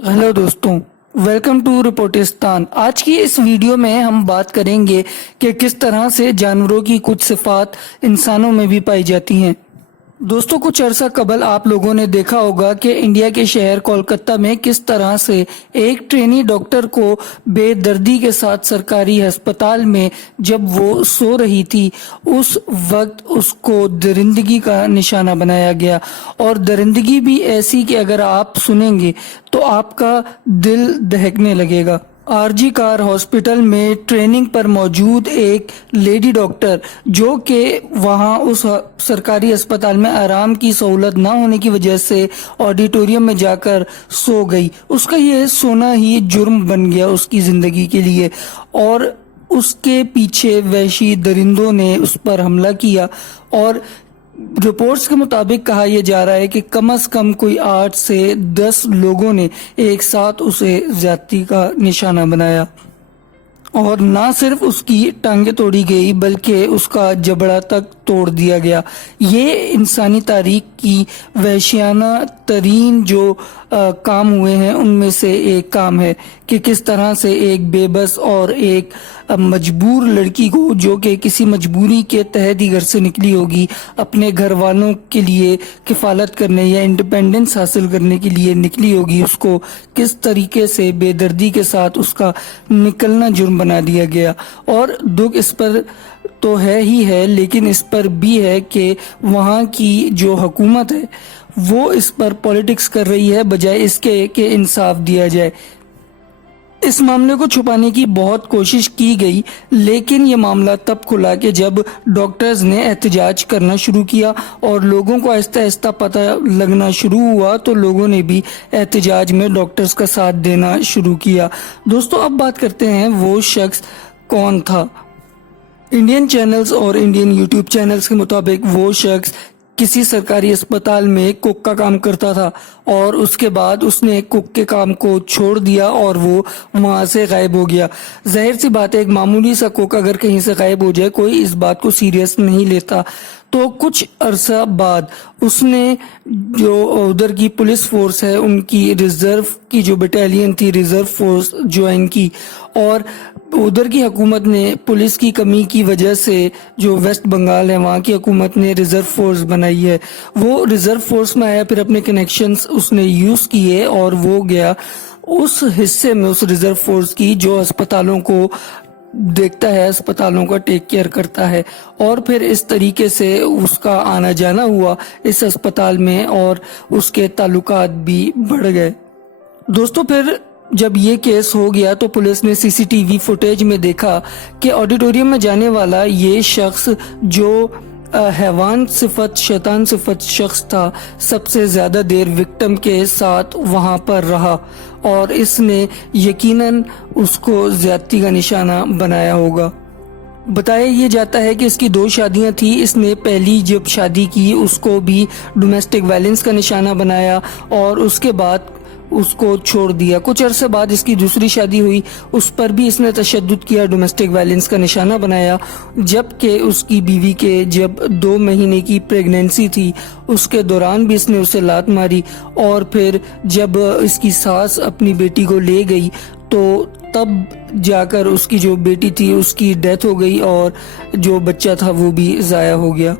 Hello दोस्तों, welcome to रिपोर्टिस्तान। आज की इस वीडियो में हम बात करेंगे कि किस तरह से जानवरों की कुछ सिफात इंसानों में भी पाई जाती हैं। दोस्तों, कुछ अरसा कबल आप लोगों ने देखा होगा कि इंडिया के शहर कोलकाता में किस तरह से एक ट्रेनी डॉक्टर को बेदर्दी के साथ सरकारी अस्पताल में जब वो सो रही थी उस वक्त उसको दरिंदगी का निशाना बनाया गया। और दरिंदगी भी ऐसी कि अगर आप सुनेंगे तो आपका दिल दहकने लगेगा। आरजी कार हॉस्पिटल में ट्रेनिंग पर मौजूद एक लेडी डॉक्टर जो कि वहां उस सरकारी अस्पताल में आराम की सहूलत ना होने की वजह से ऑडिटोरियम में जाकर सो गई। उसका ये सोना ही जुर्म बन गया उसकी जिंदगी के लिए, और उसके पीछे वहशी दरिंदों ने उस पर हमला किया। और रिपोर्ट्स के मुताबिक कहा यह जा रहा है कि कम से कम कोई 8 से 10 लोगों ने एक साथ उसे ज्यादती का निशाना बनाया। और ना सिर्फ उसकी टांगे तोड़ी गई बल्कि उसका जबड़ा तक तोड़ दिया गया। ये इंसानी तारीख की वहशियाना तरीन जो काम हुए हैं उनमें से एक काम है कि किस तरह से एक बेबस और एक मजबूर लड़की को, जो कि किसी मजबूरी के तहत ही घर से निकली होगी, अपने घर वालों के लिए किफालत करने या इंडिपेंडेंस हासिल करने के लिए निकली होगी, उसको किस तरीके से बेदर्दी के साथ उसका निकलना जुर्म बना दिया गया। और दुख इस पर तो है ही है, लेकिन इस पर भी है कि वहाँ की जो हुकूमत है वो इस पर पॉलिटिक्स कर रही है बजाय इसके कि इंसाफ दिया जाए। इस मामले को छुपाने की बहुत कोशिश की गई, लेकिन ये मामला तब खुला कि जब डॉक्टर्स ने एहतजाज करना शुरू किया और लोगों को आहिस्ता आहिस्ता पता लगना शुरू हुआ तो लोगों ने भी एहतजाज में डॉक्टर्स का साथ देना शुरू किया। दोस्तों, अब बात करते हैं वो शख्स कौन था। इंडियन चैनल्स और इंडियन यूट्यूब चैनल्स के मुताबिक वो शख्स किसी सरकारी अस्पताल में कुक का काम करता था और उसके बाद उसने कुक के काम को छोड़ दिया और वो वहां से गायब हो गया। जाहिर सी बात है, एक मामूली सा कुक अगर कहीं से गायब हो जाए कोई इस बात को सीरियस नहीं लेता। तो कुछ अरसा बाद उसने जो उधर की पुलिस फोर्स है उनकी रिजर्व की जो बटालियन थी, रिजर्व फोर्स ज्वाइन की। और उधर की हुकूमत ने पुलिस की कमी की वजह से, जो वेस्ट बंगाल है वहाँ की हुकूमत ने रिजर्व फोर्स बनाई है। वो रिजर्व फोर्स में आया, फिर अपने कनेक्शंस उसने यूज किए और वो गया उस हिस्से में, उस रिजर्व फोर्स की जो अस्पतालों को देखता है, अस्पतालों का टेक केयर करता है। और फिर इस तरीके से उसका आना जाना हुआ इस अस्पताल में और उसके ताल्लुकात भी बढ़ गए। दोस्तों, फिर जब ये केस हो गया तो पुलिस ने सीसीटीवी फुटेज में देखा कि ऑडिटोरियम में जाने वाला ये शख्स जो हैवान सिफत, शैतान सिफत शख्स था, सबसे ज्यादा देर विक्टिम के साथ वहां पर रहा और इसने यकीनन उसको ज्यादती का निशाना बनाया होगा। बताया ये जाता है कि इसकी 2 शादियां थी। इसने पहली जब शादी की उसको भी डोमेस्टिक वायलेंस का निशाना बनाया और उसके बाद उसको छोड़ दिया। कुछ अरसे बाद इसकी दूसरी शादी हुई, उस पर भी इसने तशद्दुद किया, डोमेस्टिक वायलेंस का निशाना बनाया। जबकि उसकी बीवी के जब 2 महीने की प्रेगनेंसी थी उसके दौरान भी इसने उसे लात मारी। और फिर जब इसकी सास अपनी बेटी को ले गई तो तब जाकर उसकी जो बेटी थी उसकी डेथ हो गई और जो बच्चा था वो भी ज़ाया हो गया।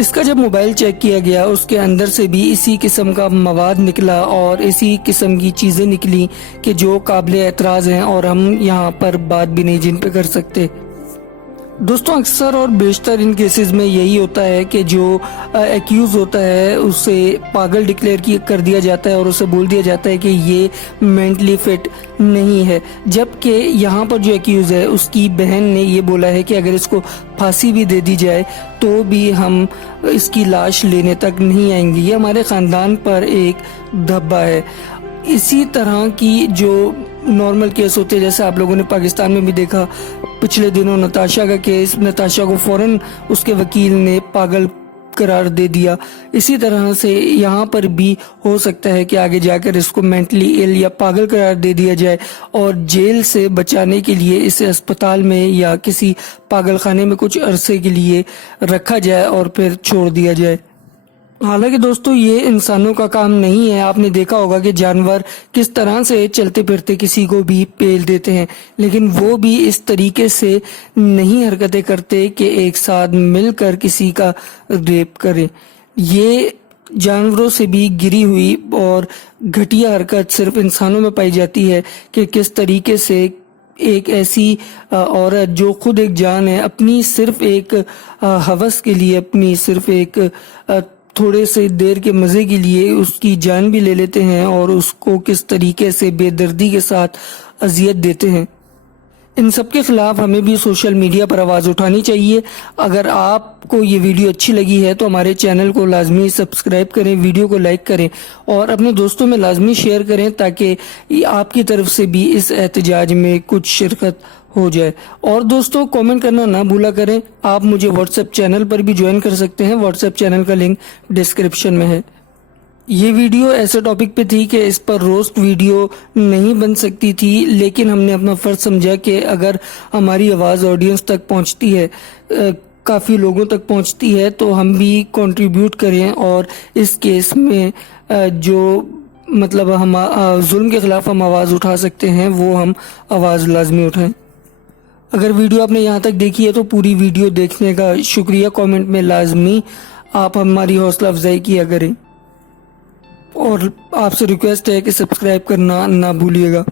इसका जब मोबाइल चेक किया गया उसके अंदर से भी इसी किस्म का मवाद निकला और इसी किस्म की चीज़ें निकली कि जो काबिल एतराज़ हैं और हम यहाँ पर बात भी नहीं जिन पे कर सकते। दोस्तों, अक्सर और बेशतर इन केसेस में यही होता है कि जो एक्यूज होता है उसे पागल डिक्लेयर कर दिया जाता है और उसे बोल दिया जाता है कि ये मेंटली फिट नहीं है। जबकि यहाँ पर जो एक्यूज है उसकी बहन ने ये बोला है कि अगर इसको फांसी भी दे दी जाए तो भी हम इसकी लाश लेने तक नहीं आएंगे। ये हमारे ख़ानदान पर एक धब्बा है। इसी तरह की जो नॉर्मल केस होते हैं, जैसे आप लोगों ने पाकिस्तान में भी देखा पिछले दिनों नताशा का केस, नताशा को फौरन उसके वकील ने पागल करार दे दिया। इसी तरह से यहाँ पर भी हो सकता है कि आगे जाकर इसको मेंटली इल या पागल करार दे दिया जाए और जेल से बचाने के लिए इसे अस्पताल में या किसी पागल खाने में कुछ अरसे के लिए रखा जाए और फिर छोड़ दिया जाए। हालांकि दोस्तों ये इंसानों का काम नहीं है। आपने देखा होगा कि जानवर किस तरह से चलते फिरते किसी को भी पेल देते हैं, लेकिन वो भी इस तरीके से नहीं हरकतें करते कि एक साथ मिलकर किसी का रेप करें। ये जानवरों से भी गिरी हुई और घटिया हरकत सिर्फ इंसानों में पाई जाती है कि किस तरीके से एक ऐसी औरत जो खुद एक जान है, अपनी सिर्फ एक हवस के लिए, अपनी सिर्फ एक थोड़े से देर के मज़े के लिए उसकी जान भी ले लेते हैं और उसको किस तरीके से बेदर्दी के साथ अजियत देते हैं। इन सब के खिलाफ हमें भी सोशल मीडिया पर आवाज़ उठानी चाहिए। अगर आपको ये वीडियो अच्छी लगी है तो हमारे चैनल को लाजमी सब्सक्राइब करें, वीडियो को लाइक करें और अपने दोस्तों में लाजमी शेयर करें ताकि आपकी तरफ से भी इस एहतजाज में कुछ शिरकत हो जाए। और दोस्तों कमेंट करना ना भूला करें। आप मुझे व्हाट्सएप चैनल पर भी ज्वाइन कर सकते हैं, व्हाट्सएप चैनल का लिंक डिस्क्रिप्शन में है। ये वीडियो ऐसे टॉपिक पे थी कि इस पर रोस्ट वीडियो नहीं बन सकती थी, लेकिन हमने अपना फर्ज समझा कि अगर हमारी आवाज़ ऑडियंस तक पहुंचती है, काफ़ी लोगों तक पहुंचती है, तो हम भी कंट्रीब्यूट करें और इस केस में जो मतलब हम जुल्म के खिलाफ हम आवाज़ उठा सकते हैं वो हम आवाज़ लाजमी उठाएं। अगर वीडियो आपने यहाँ तक देखी है तो पूरी वीडियो देखने का शुक्रिया। कमेंट में लाजमी आप हमारी हौसला अफजाई किया करें और आपसे रिक्वेस्ट है कि सब्सक्राइब करना ना भूलिएगा।